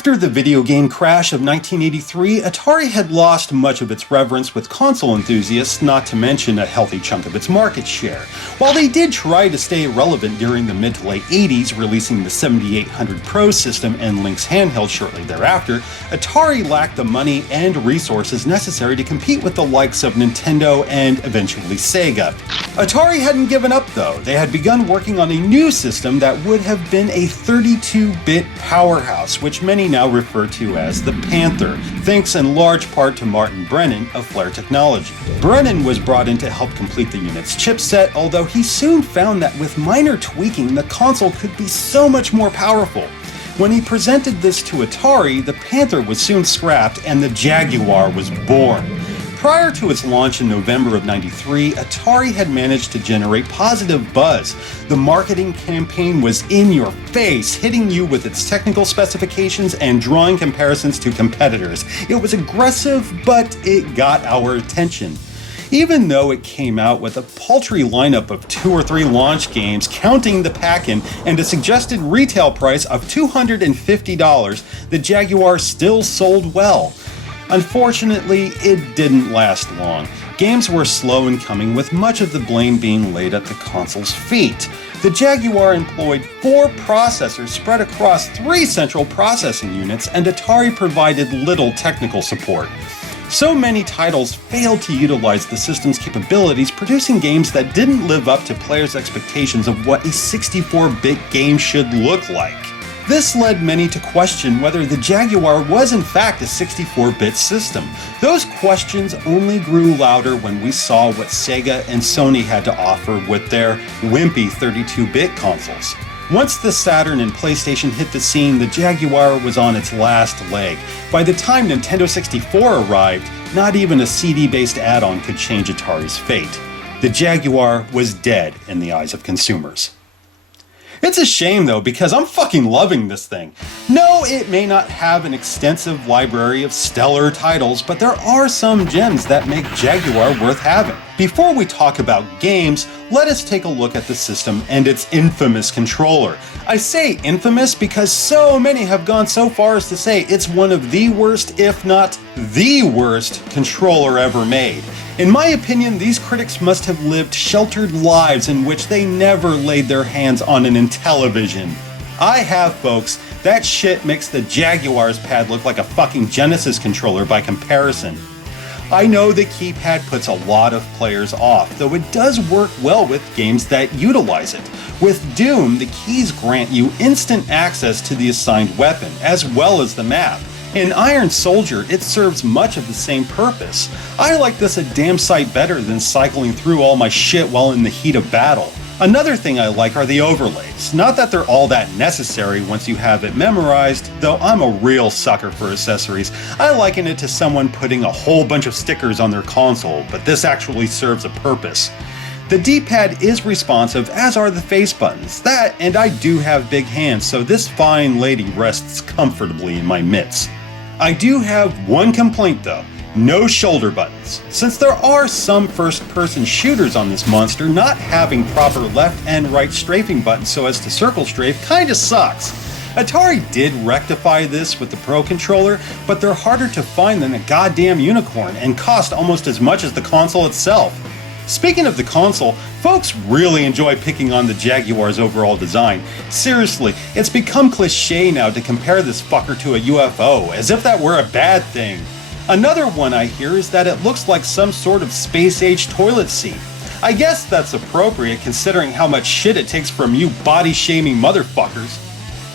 After the video game crash of 1983, Atari had lost much of its reverence with console enthusiasts, not to mention a healthy chunk of its market share. While they did try to stay relevant during the mid to late 80s, releasing the 7800 Pro system and Lynx handheld shortly thereafter, Atari lacked the money and resources necessary to compete with the likes of Nintendo and eventually Sega. Atari hadn't given up though. They had begun working on a new system that would have been a 32-bit powerhouse, which many now refer to as the Panther, thanks in large part to Martin Brennan of Flare Technology. Brennan was brought in to help complete the unit's chipset, although he soon found that with minor tweaking, the console could be so much more powerful. When he presented this to Atari, the Panther was soon scrapped and the Jaguar was born. Prior to its launch in November of '93, Atari had managed to generate positive buzz. The marketing campaign was in your face, hitting you with its technical specifications and drawing comparisons to competitors. It was aggressive, but it got our attention. Even though it came out with a paltry lineup of 2 or 3 launch games, counting the pack-in, and a suggested retail price of $250, the Jaguar still sold well. Unfortunately, it didn't last long. Games were slow in coming, with much of the blame being laid at the console's feet. The Jaguar employed 4 processors spread across 3 central processing units, and Atari provided little technical support. So many titles failed to utilize the system's capabilities, producing games that didn't live up to players' expectations of what a 64-bit game should look like. This led many to question whether the Jaguar was in fact a 64-bit system. Those questions only grew louder when we saw what Sega and Sony had to offer with their wimpy 32-bit consoles. Once the Saturn and PlayStation hit the scene, the Jaguar was on its last leg. By the time Nintendo 64 arrived, not even a CD-based add-on could change Atari's fate. The Jaguar was dead in the eyes of consumers. It's a shame though, because I'm fucking loving this thing. No, it may not have an extensive library of stellar titles, but there are some gems that make Jaguar worth having. Before we talk about games, let us take a look at the system and its infamous controller. I say infamous because so many have gone so far as to say it's one of the worst, if not the worst, controller ever made. In my opinion, these critics must have lived sheltered lives in which they never laid their hands on an Intellivision. I have, folks. That shit makes the Jaguar's pad look like a fucking Genesis controller by comparison. I know the keypad puts a lot of players off, though it does work well with games that utilize it. With Doom, the keys grant you instant access to the assigned weapon, as well as the map. In Iron Soldier, it serves much of the same purpose. I like this a damn sight better than cycling through all my shit while in the heat of battle. Another thing I like are the overlays. Not that they're all that necessary once you have it memorized, though I'm a real sucker for accessories. I liken it to someone putting a whole bunch of stickers on their console, but this actually serves a purpose. The D-pad is responsive, as are the face buttons. That, and I do have big hands, so this fine lady rests comfortably in my mitts. I do have one complaint though. No shoulder buttons. Since there are some first-person shooters on this monster, not having proper left and right strafing buttons so as to circle strafe kinda sucks. Atari did rectify this with the Pro controller, but they're harder to find than a goddamn unicorn and cost almost as much as the console itself. Speaking of the console, folks really enjoy picking on the Jaguar's overall design. Seriously, it's become cliche now to compare this fucker to a UFO, as if that were a bad thing. Another one I hear is that it looks like some sort of space-age toilet seat. I guess that's appropriate considering how much shit it takes from you body-shaming motherfuckers.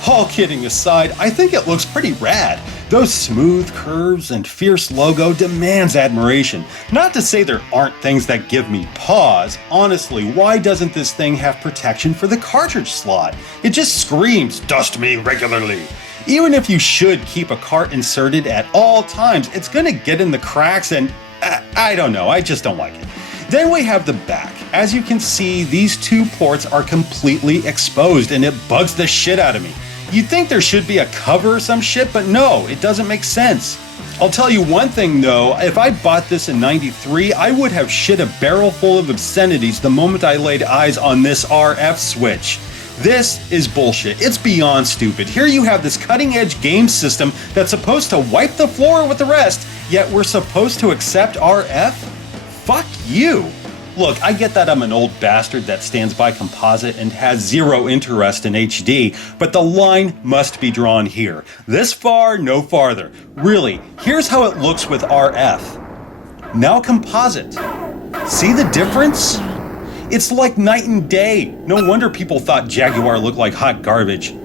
All kidding aside, I think it looks pretty rad. Those smooth curves and fierce logo demands admiration. Not to say there aren't things that give me pause. Honestly, why doesn't this thing have protection for the cartridge slot? It just screams, "Dust me regularly." Even if you should keep a cart inserted at all times, it's gonna get in the cracks and I don't know, I just don't like it. Then we have the back. As you can see, these 2 ports are completely exposed and it bugs the shit out of me. You'd think there should be a cover or some shit, but no, it doesn't make sense. I'll tell you one thing though, if I bought this in '93, I would have shit a barrel full of obscenities the moment I laid eyes on this RF switch. This is bullshit. It's beyond stupid. Here you have this cutting-edge game system that's supposed to wipe the floor with the rest, yet we're supposed to accept RF? Fuck you. Look, I get that I'm an old bastard that stands by composite and has zero interest in HD, but the line must be drawn here. This far, no farther. Really, here's how it looks with RF. Now composite. See the difference? It's like night and day. No wonder people thought Jaguar looked like hot garbage.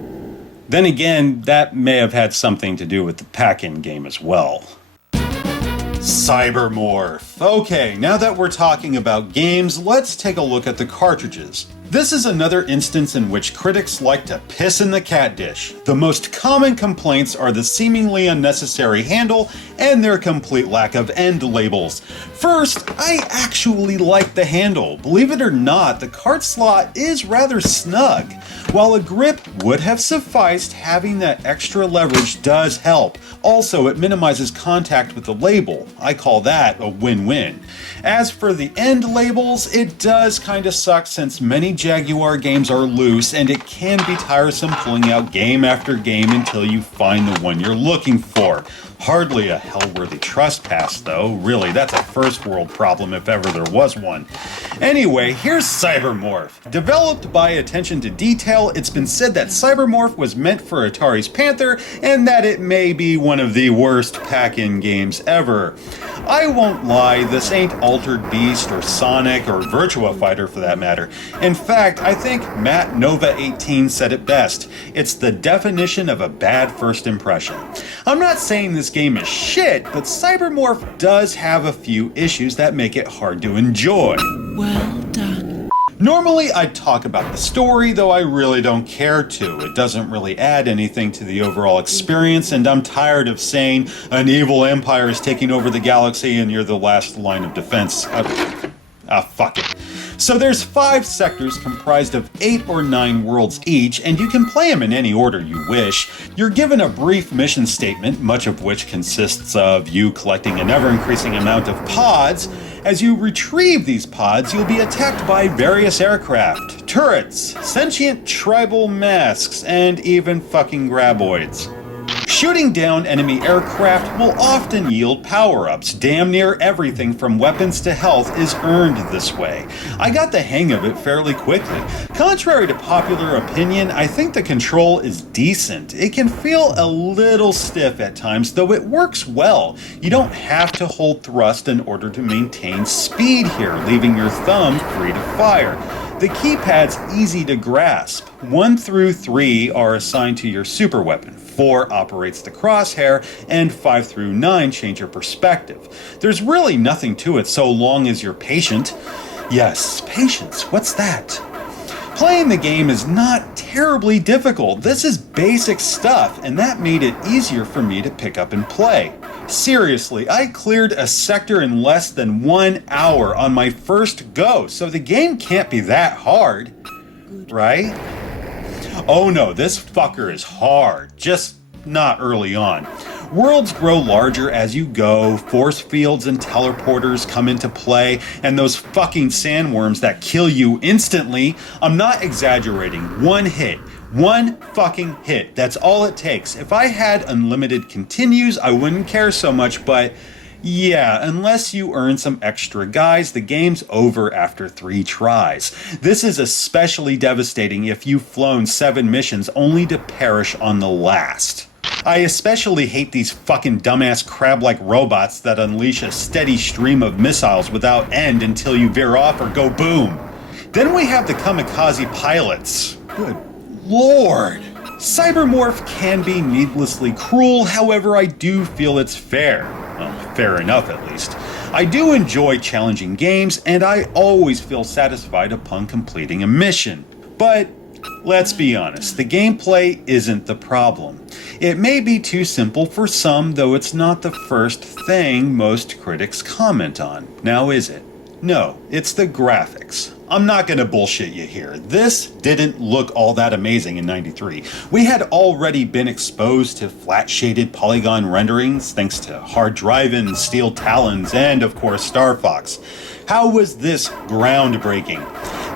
Then again, that may have had something to do with the pack-in game as well. Cybermorph. Okay, now that we're talking about games, let's take a look at the cartridges. This is another instance in which critics like to piss in the cat dish. The most common complaints are the seemingly unnecessary handle and their complete lack of end labels. First, I actually like the handle. Believe it or not, the cart slot is rather snug. While a grip would have sufficed, having that extra leverage does help. Also, it minimizes contact with the label. I call that a win-win. As for the end labels, it does kinda suck since many Jaguar games are loose and it can be tiresome pulling out game after game until you find the one you're looking for. Hardly a hell-worthy trespass though, really, that's a first world problem if ever there was one. Anyway, here's Cybermorph. Developed by Attention to Detail, it's been said that Cybermorph was meant for Atari's Panther and that it may be one of the worst pack-in games ever. I won't lie, this ain't Altered Beast or Sonic or Virtua Fighter for that matter. In fact, I think Matt Nova18 said it best. It's the definition of a bad first impression. I'm not saying this game is shit, but Cybermorph does have a few issues that make it hard to enjoy. Well done. Normally I'd talk about the story, though I really don't care to. It doesn't really add anything to the overall experience, and I'm tired of saying an evil empire is taking over the galaxy and you're the last line of defense. Fuck it. So there's 5 sectors comprised of 8 or 9 worlds each, and you can play them in any order you wish. You're given a brief mission statement, much of which consists of you collecting an ever-increasing amount of pods. As you retrieve these pods, you'll be attacked by various aircraft, turrets, sentient tribal masks, and even fucking graboids. Shooting down enemy aircraft will often yield power-ups. Damn near everything from weapons to health is earned this way. I got the hang of it fairly quickly. Contrary to popular opinion, I think the control is decent. It can feel a little stiff at times, though it works well. You don't have to hold thrust in order to maintain speed here, leaving your thumb free to fire. The keypad's easy to grasp. 1 through 3 are assigned to your super weapon. 4 operates the crosshair, and 5 through 9 change your perspective. There's really nothing to it so long as you're patient. Yes, patience, what's that? Playing the game is not terribly difficult. This is basic stuff, and that made it easier for me to pick up and play. Seriously, I cleared a sector in less than 1 hour on my first go, so the game can't be that hard, right? Oh no, this fucker is hard, just not early on. Worlds grow larger as you go, force fields and teleporters come into play, and those fucking sandworms that kill you instantly. I'm not exaggerating, 1 hit. 1 fucking hit, that's all it takes. If I had unlimited continues, I wouldn't care so much, but yeah, unless you earn some extra guys, the game's over after 3 tries. This is especially devastating if you've flown 7 missions only to perish on the last. I especially hate these fucking dumbass crab-like robots that unleash a steady stream of missiles without end until you veer off or go boom. Then we have the kamikaze pilots. Good Lord. Cybermorph can be needlessly cruel, however I do feel it's fair. Well, fair enough at least. I do enjoy challenging games, and I always feel satisfied upon completing a mission. But let's be honest, the gameplay isn't the problem. It may be too simple for some, though it's not the first thing most critics comment on. Now is it? No, it's the graphics. I'm not gonna bullshit you here. This didn't look all that amazing in '93. We had already been exposed to flat-shaded polygon renderings thanks to Hard Drivin', Steel Talons, and of course Star Fox. How was this groundbreaking?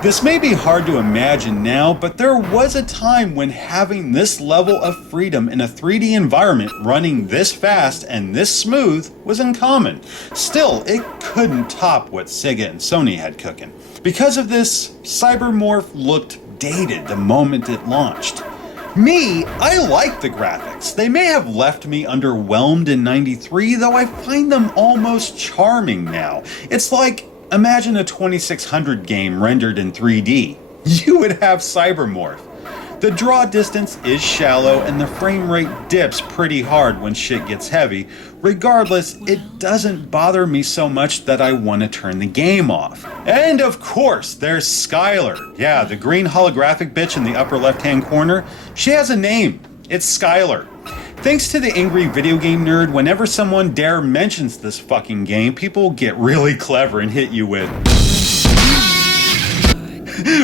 This may be hard to imagine now, but there was a time when having this level of freedom in a 3D environment running this fast and this smooth was uncommon. Still, it couldn't top what Sega and Sony had cooking. Because of this, Cybermorph looked dated the moment it launched. Me, I like the graphics. They may have left me underwhelmed in '93, though I find them almost charming now. It's like, imagine a 2600 game rendered in 3D. You would have Cybermorph. The draw distance is shallow and the frame rate dips pretty hard when shit gets heavy. Regardless, it doesn't bother me so much that I want to turn the game off. And of course, there's Skylar. Yeah, the green holographic bitch in the upper left-hand corner. She has a name. It's Skylar. Thanks to the angry video game nerd, whenever someone dare mentions this fucking game, people get really clever and hit you with...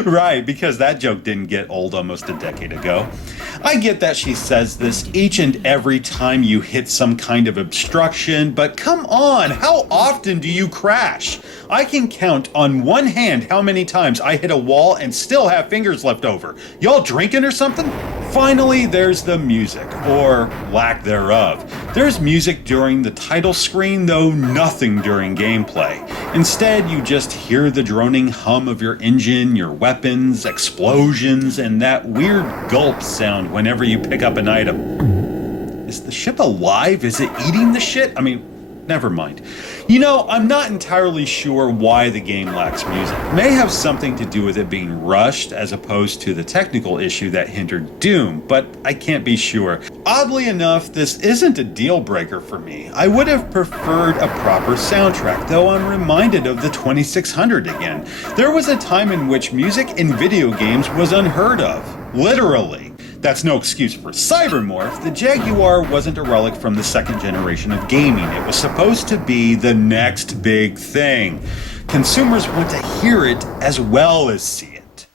Right, because that joke didn't get old almost a decade ago. I get that she says this each and every time you hit some kind of obstruction, but come on, how often do you crash? I can count on one hand how many times I hit a wall and still have fingers left over. Y'all drinking or something? Finally, there's the music, or lack thereof. There's music during the title screen, though nothing during gameplay. Instead, you just hear the droning hum of your engine, your weapons, explosions, and that weird gulp sound whenever you pick up an item. Is the ship alive? Is it eating the shit? I mean, never mind. You know, I'm not entirely sure why the game lacks music. It may have something to do with it being rushed as opposed to the technical issue that hindered Doom, but I can't be sure. Oddly enough, this isn't a deal breaker for me. I would have preferred a proper soundtrack, though I'm reminded of the 2600 again. There was a time in which music in video games was unheard of. Literally. That's no excuse for Cybermorph. The Jaguar wasn't a relic from the second generation of gaming. It was supposed to be the next big thing. Consumers want to hear it as well as see it.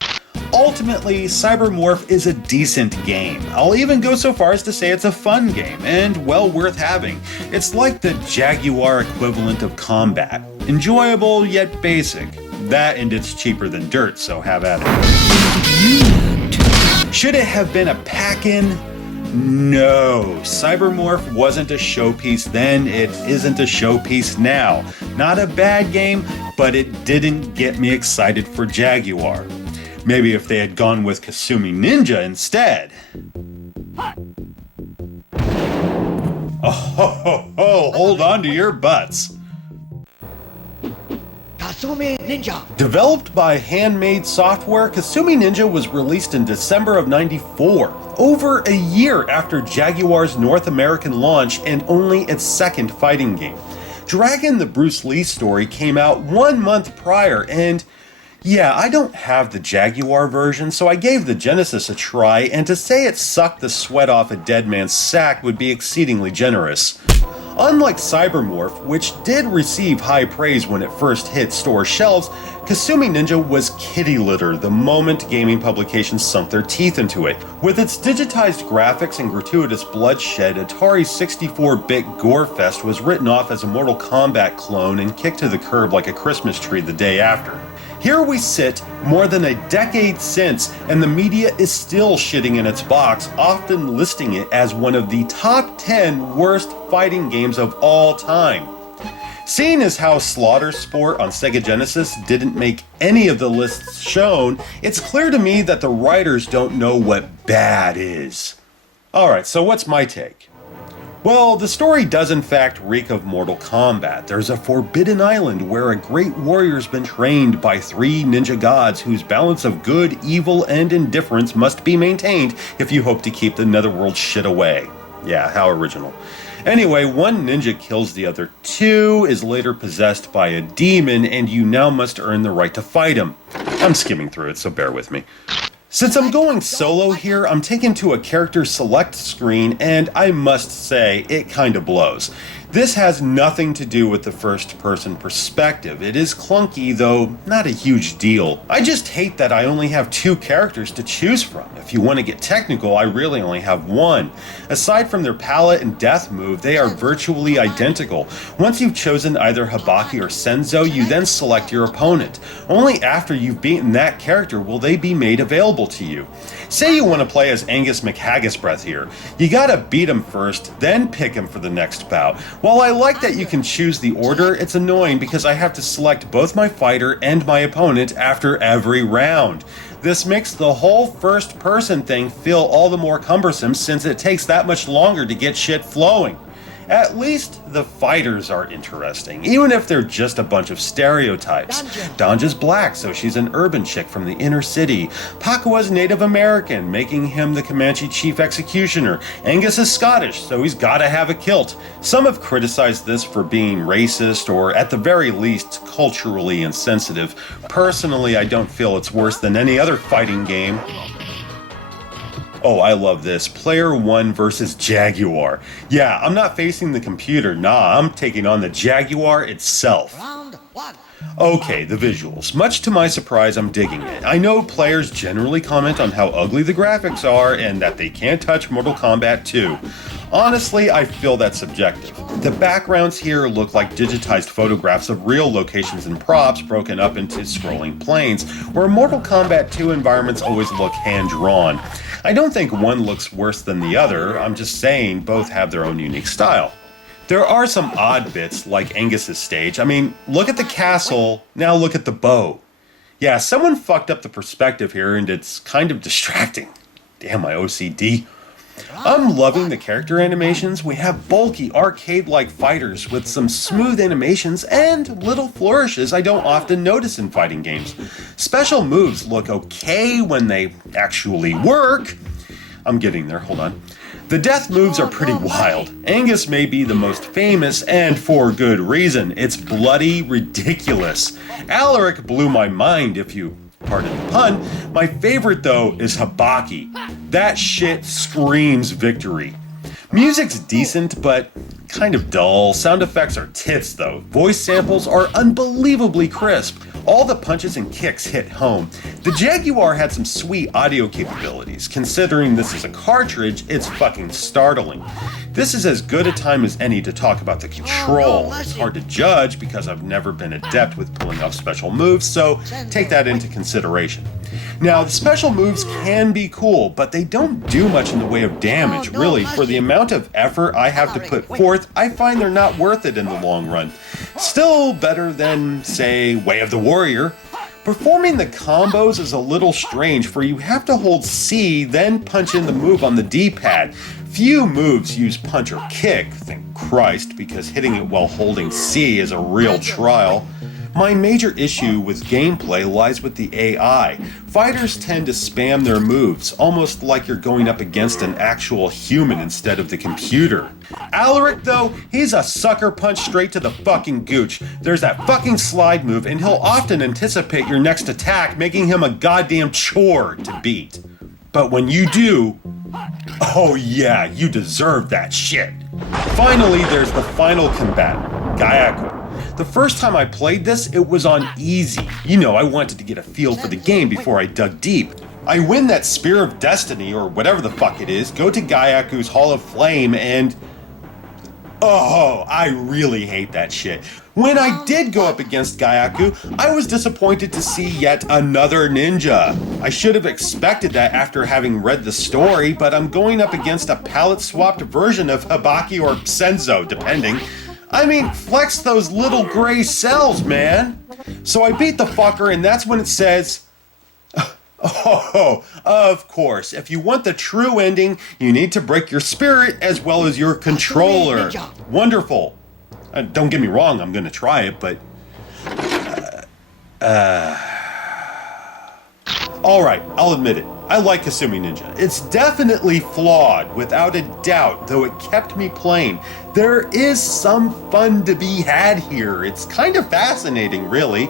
Ultimately, Cybermorph is a decent game. I'll even go so far as to say it's a fun game, and well worth having. It's like the Jaguar equivalent of combat. Enjoyable, yet basic. That and it's cheaper than dirt, so have at it. Should it have been a pack-in? No. Cybermorph wasn't a showpiece then, it isn't a showpiece now. Not a bad game, but it didn't get me excited for Jaguar. Maybe if they had gone with Kasumi Ninja instead. Oh, ho, ho, ho, hold on to your butts. Kasumi Ninja. Developed by Handmade Software, Kasumi Ninja was released in December of '94, over a year after Jaguar's North American launch and only its second fighting game. Dragon the Bruce Lee story came out 1 month prior, and yeah, I don't have the Jaguar version, so I gave the Genesis a try, and to say it sucked the sweat off a dead man's sack would be exceedingly generous. Unlike Cybermorph, which did receive high praise when it first hit store shelves, Kasumi Ninja was kitty litter the moment gaming publications sunk their teeth into it. With its digitized graphics and gratuitous bloodshed, Atari's 64-bit gorefest was written off as a Mortal Kombat clone and kicked to the curb like a Christmas tree the day after. Here we sit, more than a decade since, and the media is still shitting in its box, often listing it as one of the top 10 worst fighting games of all time. Seeing as how Slaughter Sport on Sega Genesis didn't make any of the lists shown, it's clear to me that the writers don't know what bad is. Alright, so what's my take? Well, the story does in fact reek of Mortal Kombat. There's a forbidden island where a great warrior's been trained by 3 ninja gods whose balance of good, evil, and indifference must be maintained if you hope to keep the netherworld shit away. Yeah, how original. Anyway, one ninja kills the other 2, is later possessed by a demon, and you now must earn the right to fight him. I'm skimming through it, so bear with me. Since I'm going solo here, I'm taken to a character select screen, and I must say, it kinda blows. This has nothing to do with the first-person perspective. It is clunky, though not a huge deal. I just hate that I only have 2 characters to choose from. If you want to get technical, I really only have 1. Aside from their palette and death move, they are virtually identical. Once you've chosen either Hibaki or Senzo, you then select your opponent. Only after you've beaten that character will they be made available to you. Say you want to play as Angus McHaggisbreath here. You gotta beat him first, then pick him for the next bout. While I like that you can choose the order, it's annoying because I have to select both my fighter and my opponent after every round. This makes the whole first-person thing feel all the more cumbersome since it takes that much longer to get shit flowing. At least the fighters are interesting, even if they're just a bunch of stereotypes. Danja's black, so she's an urban chick from the inner city. Pakua's Native American, making him the Comanche chief executioner. Angus is Scottish, so he's gotta have a kilt. Some have criticized this for being racist, or at the very least, culturally insensitive. Personally, I don't feel it's worse than any other fighting game. Oh, I love this. Player 1 versus Jaguar. Yeah, I'm not facing the computer. Nah, I'm taking on the Jaguar itself. Okay, the visuals. Much to my surprise, I'm digging it. I know players generally comment on how ugly the graphics are and that they can't touch Mortal Kombat 2. Honestly, I feel that's subjective. The backgrounds here look like digitized photographs of real locations and props broken up into scrolling planes, where Mortal Kombat 2 environments always look hand-drawn. I don't think one looks worse than the other, I'm just saying both have their own unique style. There are some odd bits, like Angus's stage. I mean, look at the castle, now look at the bow. Yeah, someone fucked up the perspective here and it's kind of distracting. Damn my OCD. I'm loving the character animations. We have bulky, arcade-like fighters with some smooth animations and little flourishes I don't often notice in fighting games. Special moves look okay when they actually work. I'm getting there, hold on. The death moves are pretty wild. Angus may be the most famous, and for good reason. It's bloody ridiculous. Alaric blew my mind, if you pardon the pun. My favorite, though, is Hibaki. That shit screams victory. Music's decent, but kind of dull. Sound effects are tits, though. Voice samples are unbelievably crisp. All the punches and kicks hit home. The Jaguar had some sweet audio capabilities. Considering this is a cartridge, it's fucking startling. This is as good a time as any to talk about the control. It's hard to judge because I've never been adept with pulling off special moves, so take that into consideration. Now, the special moves can be cool, but they don't do much in the way of damage, really. For the amount of effort I have to put forth, I find they're not worth it in the long run. Still better than, say, Way of the Warrior. Performing the combos is a little strange, for you have to hold C, then punch in the move on the D-pad. Few moves use punch or kick, thank Christ, because hitting it while holding C is a real trial. My major issue with gameplay lies with the AI. Fighters tend to spam their moves, almost like you're going up against an actual human instead of the computer. Alaric, though, he's a sucker punch straight to the fucking gooch. There's that fucking slide move, and he'll often anticipate your next attack, making him a goddamn chore to beat. But when you do, oh yeah, you deserve that shit. Finally, there's the final combatant, Diagur. The first time I played this, it was on easy. You know, I wanted to get a feel for the game before I dug deep. I win that Spear of Destiny, or whatever the fuck it is, go to Gyaku's Hall of Flame, and oh, I really hate that shit. When I did go up against Gyaku, I was disappointed to see yet another ninja. I should have expected that after having read the story, but I'm going up against a palette-swapped version of Hibaki or Senzo, depending. I mean, flex those little gray cells, man. So I beat the fucker, and that's when it says, oh, of course, if you want the true ending, you need to break your spirit as well as your controller. Wonderful. Don't get me wrong, I'm gonna try it, but... Alright, I'll admit it. I like Kasumi Ninja. It's definitely flawed, without a doubt, though it kept me playing. There is some fun to be had here. It's kind of fascinating, really.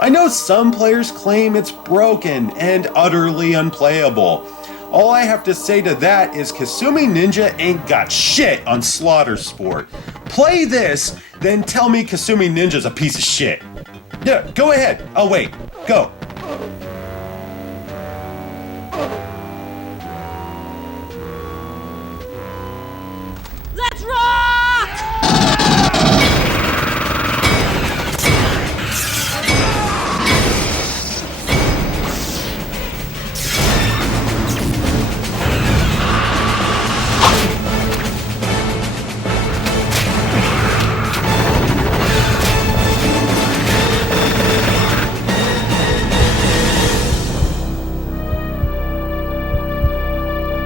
I know some players claim it's broken and utterly unplayable. All I have to say to that is Kasumi Ninja ain't got shit on Slaughter Sport. Play this, then tell me Kasumi Ninja's a piece of shit. Yeah, go ahead. I'll wait. Go. Let's rock!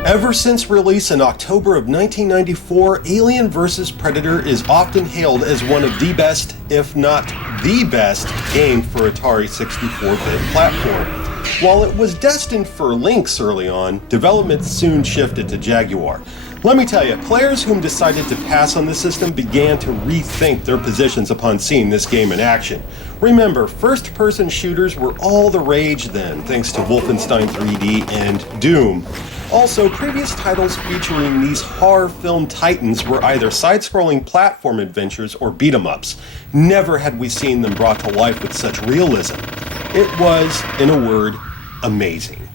Ever since release in October of 1994, Alien vs. Predator is often hailed as one of the best, if not the best, game for Atari 64-bit platform. While it was destined for Lynx early on, development soon shifted to Jaguar. Let me tell you, players whom decided to pass on the system began to rethink their positions upon seeing this game in action. Remember, first-person shooters were all the rage then, thanks to Wolfenstein 3D and Doom. Also, previous titles featuring these horror film titans were either side-scrolling platform adventures or beat-em-ups. Never had we seen them brought to life with such realism. It was, in a word, amazing.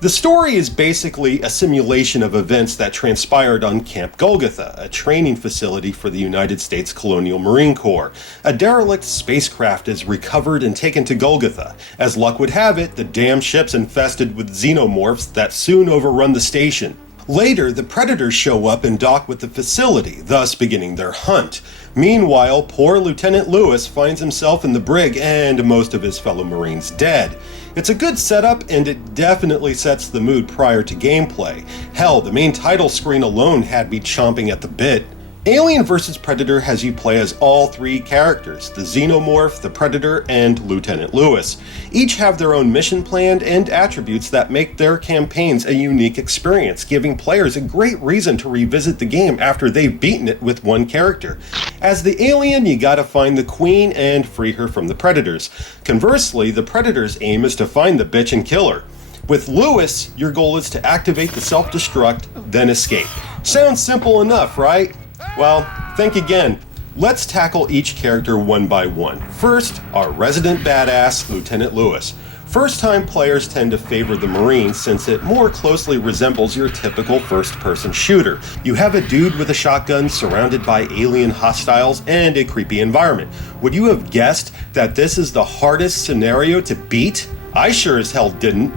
The story is basically a simulation of events that transpired on Camp Golgotha, a training facility for the United States Colonial Marine Corps. A derelict spacecraft is recovered and taken to Golgotha. As luck would have it, the damn ship's infested with xenomorphs that soon overrun the station. Later, the Predators show up and dock with the facility, thus beginning their hunt. Meanwhile, poor Lieutenant Lewis finds himself in the brig and most of his fellow Marines dead. It's a good setup, and it definitely sets the mood prior to gameplay. Hell, the main title screen alone had me chomping at the bit. Alien vs. Predator has you play as all three characters, the Xenomorph, the Predator, and Lieutenant Lewis. Each have their own mission planned and attributes that make their campaigns a unique experience, giving players a great reason to revisit the game after they've beaten it with one character. As the alien, you gotta find the Queen and free her from the Predators. Conversely, the Predator's aim is to find the bitch and kill her. With Lewis, your goal is to activate the self-destruct, then escape. Sounds simple enough, right? Well, think again. Let's tackle each character one by one. First, our resident badass, Lieutenant Lewis. First-time players tend to favor the Marine since it more closely resembles your typical first-person shooter. You have a dude with a shotgun surrounded by alien hostiles and a creepy environment. Would you have guessed that this is the hardest scenario to beat? I sure as hell didn't.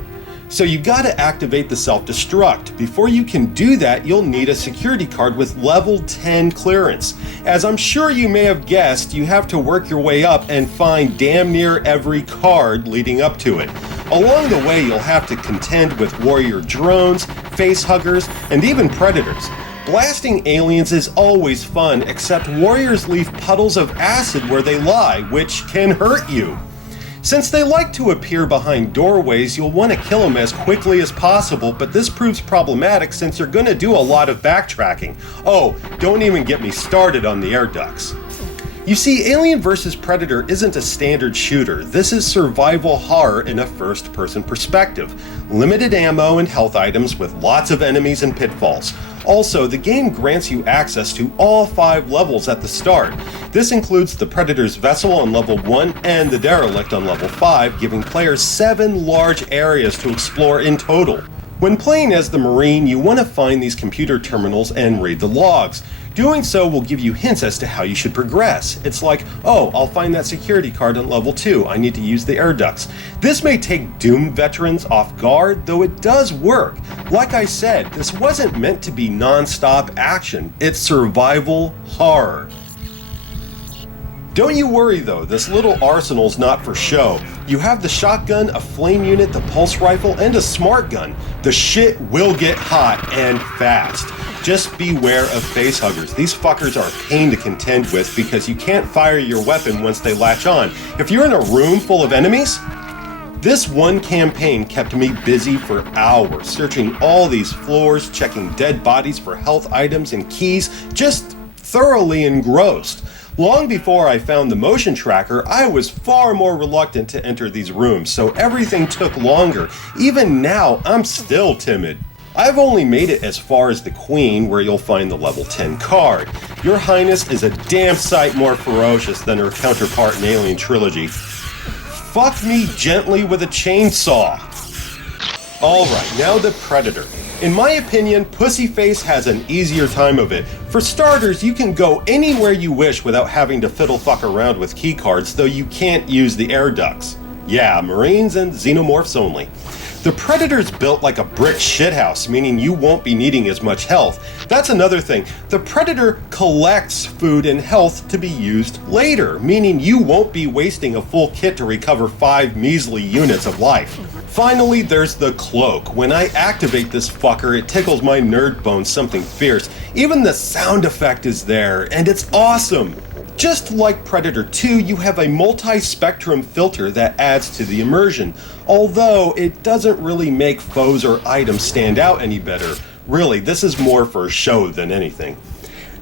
So you gotta activate the self-destruct. Before you can do that, you'll need a security card with level 10 clearance. As I'm sure you may have guessed, you have to work your way up and find damn near every card leading up to it. Along the way, you'll have to contend with warrior drones, facehuggers, and even predators. Blasting aliens is always fun, except warriors leave puddles of acid where they lie, which can hurt you. Since they like to appear behind doorways, you'll want to kill them as quickly as possible, but this proves problematic since you're going to do a lot of backtracking. Oh, don't even get me started on the air ducts. You see, Alien vs. Predator isn't a standard shooter. This is survival horror in a first-person perspective. Limited ammo and health items with lots of enemies and pitfalls. Also, the game grants you access to all 5 levels at the start. This includes the Predator's vessel on level 1 and the Derelict on level 5, giving players 7 large areas to explore in total. When playing as the Marine, you want to find these computer terminals and read the logs. Doing so will give you hints as to how you should progress. It's like, oh, I'll find that security card on level 2, I need to use the air ducts. This may take Doom veterans off guard, though it does work. Like I said, this wasn't meant to be non-stop action, it's survival horror. Don't you worry though, this little arsenal's not for show. You have the shotgun, a flame unit, the pulse rifle, and a smart gun. The shit will get hot and fast. Just beware of facehuggers. These fuckers are a pain to contend with because you can't fire your weapon once they latch on. If you're in a room full of enemies, this one campaign kept me busy for hours, searching all these floors, checking dead bodies for health items and keys, just thoroughly engrossed. Long before I found the motion tracker, I was far more reluctant to enter these rooms, so everything took longer. Even now, I'm still timid. I've only made it as far as the Queen, where you'll find the level 10 card. Your Highness is a damn sight more ferocious than her counterpart in Alien Trilogy. Fuck me gently with a chainsaw. Alright, now the Predator. In my opinion, Pussyface has an easier time of it. For starters, you can go anywhere you wish without having to fiddle fuck around with keycards, though you can't use the air ducts. Yeah, Marines and Xenomorphs only. The Predator's built like a brick shithouse, meaning you won't be needing as much health. That's another thing. The Predator collects food and health to be used later, meaning you won't be wasting a full kit to recover 5 measly units of life. Finally, there's the Cloak. When I activate this fucker, it tickles my nerd bones something fierce. Even the sound effect is there, and it's awesome. Just like Predator 2, you have a multi-spectrum filter that adds to the immersion, although it doesn't really make foes or items stand out any better. Really, this is more for show than anything.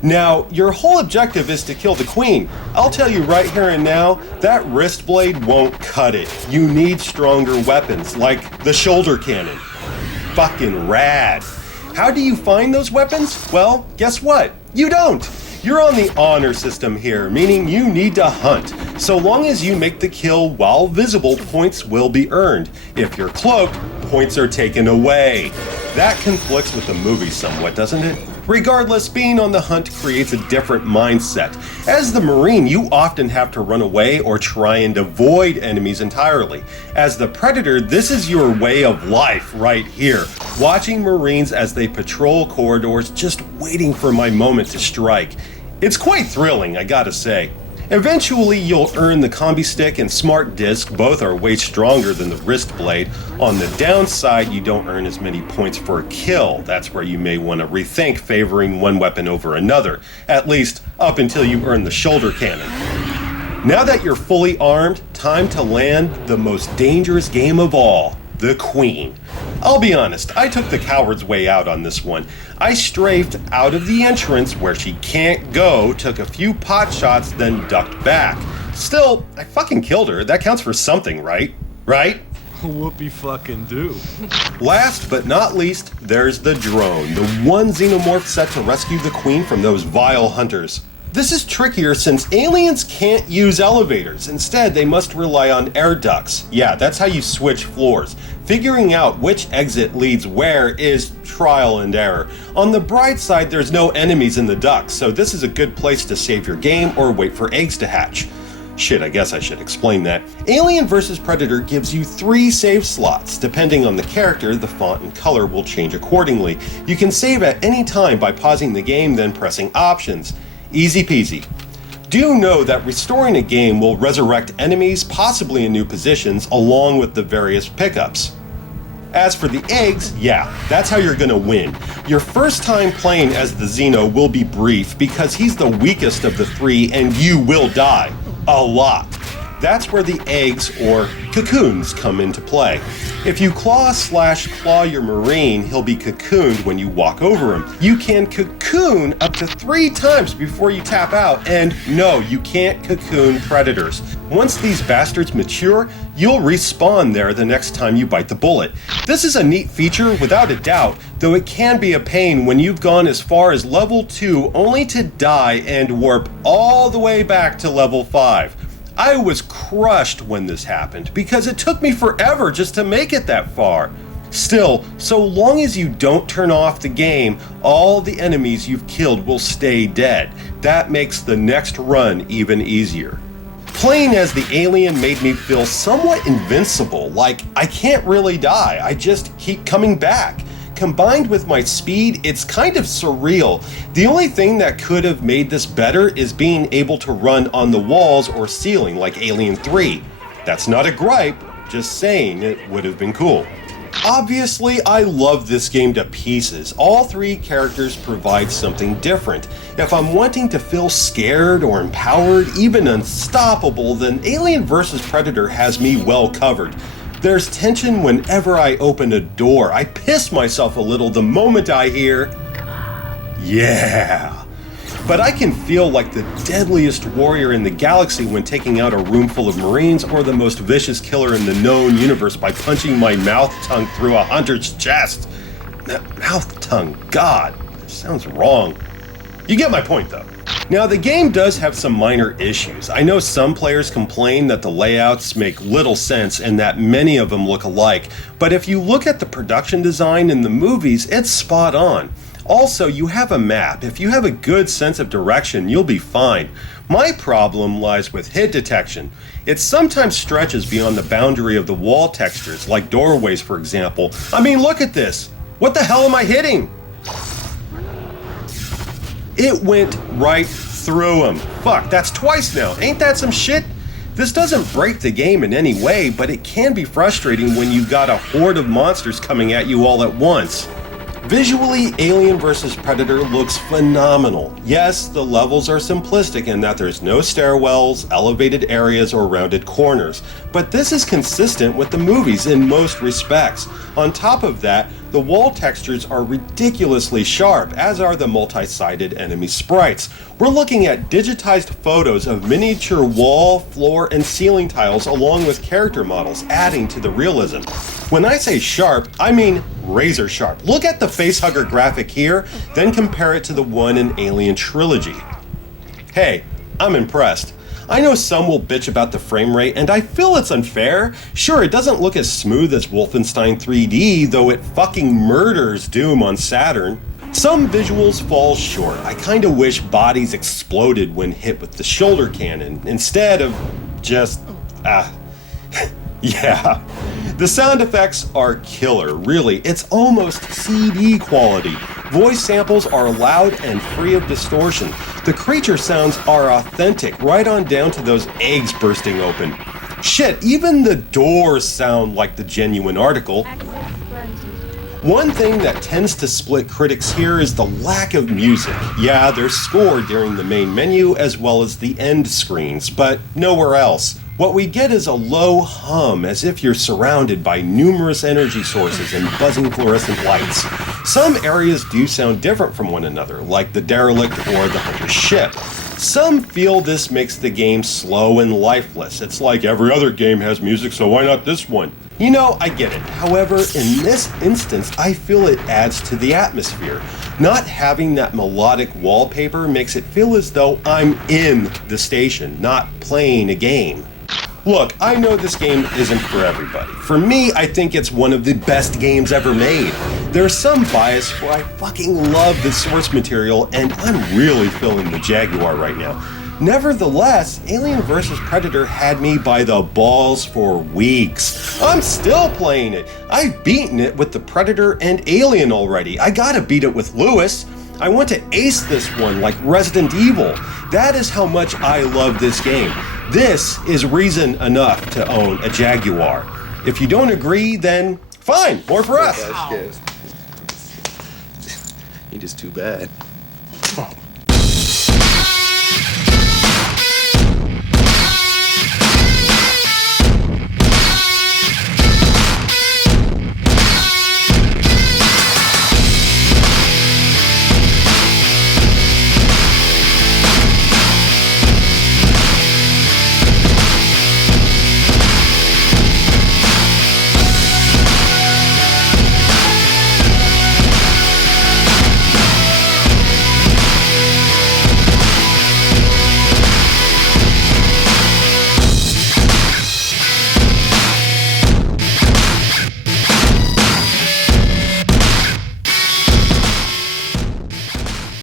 Now, your whole objective is to kill the Queen. I'll tell you right here and now, that wrist blade won't cut it. You need stronger weapons, like the shoulder cannon. Fucking rad. How do you find those weapons? Well, guess what? You don't. You're on the honor system here, meaning you need to hunt. So long as you make the kill while visible, points will be earned. If you're cloaked, points are taken away. That conflicts with the movie somewhat, doesn't it? Regardless, being on the hunt creates a different mindset. As the Marine, you often have to run away or try and avoid enemies entirely. As the Predator, this is your way of life right here. Watching Marines as they patrol corridors, just waiting for my moment to strike. It's quite thrilling, I gotta say. Eventually, you'll earn the combi stick and smart disc. Both are way stronger than the wrist blade. On the downside, you don't earn as many points for a kill. That's where you may want to rethink favoring one weapon over another, at least up until you earn the shoulder cannon. Now that you're fully armed, time to land the most dangerous game of all, the Queen. I'll be honest, I took the coward's way out on this one. I strafed out of the entrance where she can't go, took a few pot shots, then ducked back. Still, I fucking killed her. That counts for something, right? Right? Whoopie fucking do. Last but not least, there's the drone, the one xenomorph set to rescue the Queen from those vile hunters. This is trickier since aliens can't use elevators. Instead, they must rely on air ducts. Yeah, that's how you switch floors. Figuring out which exit leads where is trial and error. On the bright side, there's no enemies in the ducts, so this is a good place to save your game or wait for eggs to hatch. Shit, I guess I should explain that. Alien vs. Predator gives you 3 save slots. Depending on the character, the font and color will change accordingly. You can save at any time by pausing the game, then pressing options. Easy peasy. Do know that restoring a game will resurrect enemies, possibly in new positions, along with the various pickups. As for the eggs, yeah, that's how you're gonna win. Your first time playing as the Xeno will be brief because he's the weakest of the 3 and you will die. A lot. That's where the eggs, or cocoons, come into play. If you claw your Marine, he'll be cocooned when you walk over him. You can cocoon up to 3 times before you tap out, and no, you can't cocoon Predators. Once these bastards mature, you'll respawn there the next time you bite the bullet. This is a neat feature without a doubt, though it can be a pain when you've gone as far as level 2 only to die and warp all the way back to level 5. I was crushed when this happened because it took me forever just to make it that far. Still, so long as you don't turn off the game, all the enemies you've killed will stay dead. That makes the next run even easier. Playing as the alien made me feel somewhat invincible, like I can't really die, I just keep coming back. Combined with my speed, it's kind of surreal. The only thing that could have made this better is being able to run on the walls or ceiling like Alien 3. That's not a gripe, just saying it would have been cool. Obviously, I love this game to pieces. All 3 characters provide something different. If I'm wanting to feel scared or empowered, even unstoppable, then Alien vs. Predator has me well covered. There's tension whenever I open a door. I piss myself a little the moment I hear, yeah. But I can feel like the deadliest warrior in the galaxy when taking out a room full of Marines, or the most vicious killer in the known universe by punching my mouth tongue through a hunter's chest. Mouth, tongue, God, that sounds wrong. You get my point, though. Now, the game does have some minor issues. I know some players complain that the layouts make little sense and that many of them look alike, but if you look at the production design in the movies, it's spot on. Also, you have a map. If you have a good sense of direction, you'll be fine. My problem lies with hit detection. It sometimes stretches beyond the boundary of the wall textures, like doorways, for example. I mean, look at this. What the hell am I hitting? It went right through him. Fuck, that's twice now. Ain't that some shit? This doesn't break the game in any way, but it can be frustrating when you've got a horde of monsters coming at you all at once. Visually, Alien vs. Predator looks phenomenal. Yes, the levels are simplistic in that there's no stairwells, elevated areas, or rounded corners, but this is consistent with the movies in most respects. On top of that, the wall textures are ridiculously sharp, as are the multi-sided enemy sprites. We're looking at digitized photos of miniature wall, floor, and ceiling tiles along with character models, adding to the realism. When I say sharp, I mean razor sharp. Look at the facehugger graphic here, then compare it to the one in Alien Trilogy. Hey, I'm impressed. I know some will bitch about the frame rate, and I feel it's unfair. Sure, it doesn't look as smooth as Wolfenstein 3D, though it fucking murders Doom on Saturn. Some visuals fall short. I kinda wish bodies exploded when hit with the shoulder cannon, instead of just, yeah. The sound effects are killer, really. It's almost CD quality. Voice samples are loud and free of distortion. The creature sounds are authentic, right on down to those eggs bursting open. Shit, even the doors sound like the genuine article. One thing that tends to split critics here is the lack of music. Yeah, there's score during the main menu as well as the end screens, but nowhere else. What we get is a low hum, as if you're surrounded by numerous energy sources and buzzing fluorescent lights. Some areas do sound different from one another, like the derelict or the hunter's ship. Some feel this makes the game slow and lifeless. It's like every other game has music, so why not this one? You know, I get it. However, in this instance, I feel it adds to the atmosphere. Not having that melodic wallpaper makes it feel as though I'm in the station, not playing a game. Look, I know this game isn't for everybody. For me, I think it's one of the best games ever made. There's some bias for I fucking love the source material, and I'm really feeling the Jaguar right now. Nevertheless, Alien vs. Predator had me by the balls for weeks. I'm still playing it. I've beaten it with the Predator and Alien already. I gotta beat it with Lewis. I want to ace this one like Resident Evil. That is how much I love this game. This is reason enough to own a Jaguar. If you don't agree, then fine, more for us. He just too bad.